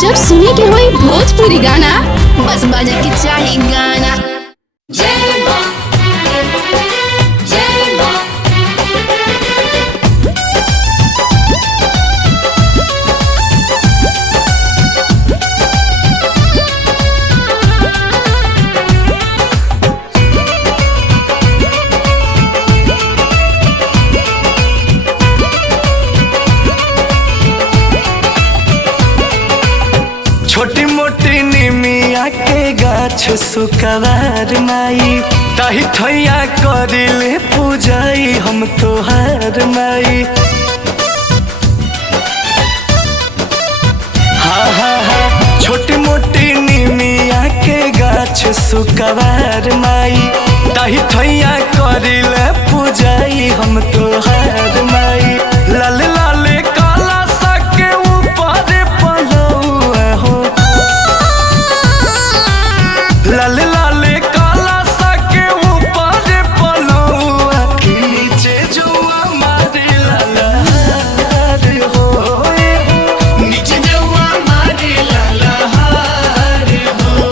जब सुने के होई भोजपुरी गाना बस बजे के चाही गाना। जय मां जय मां छोटी मोटी निमिया के गाछ सुकवार माई ताही थैया करिले पूजाई हम तोहार माई। हाँ हाँ हाँ छोटी मोटी निमिया के गाछ सुकवार माई ताही थैया करिले पूजाई हम तोहार माई। लाल लाल काला सा के ऊपर पलौआ हो, लाल लाल काला सा के ऊपर पलौआ के नीचे जुआ मारे ललहार हो, नीचे जुआ मारे ललहार हो।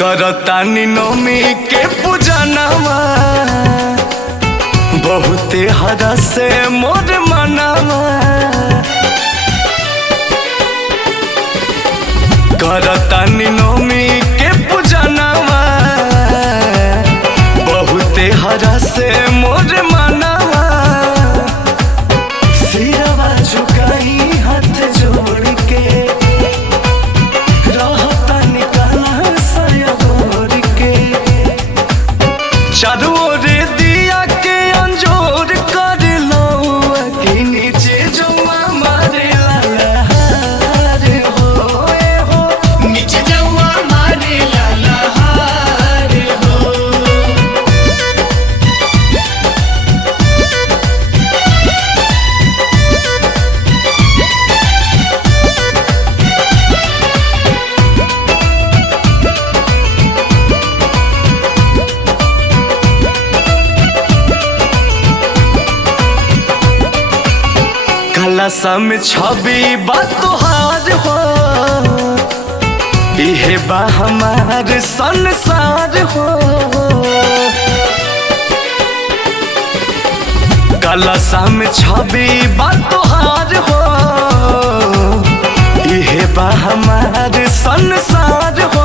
करतानी नौमी के पूजनवा बहुते हरा से मोर मनवा। करतानी नौमी के पूजनवा बहुते हरा से मोर मनवा। सिरवा झुकाई हाथ जोड़ के चारू ओर दिया के अंजोर कर लौआ के नीचे जुआ मारे ललहार हो, नीचे जुआ मारे ललहार हो। कलशा में छवि बा तोहार हो, इहे बा हमार संसार हो। कलशा में छवि बा तोहार हो, इहे बा हमार संसार हो।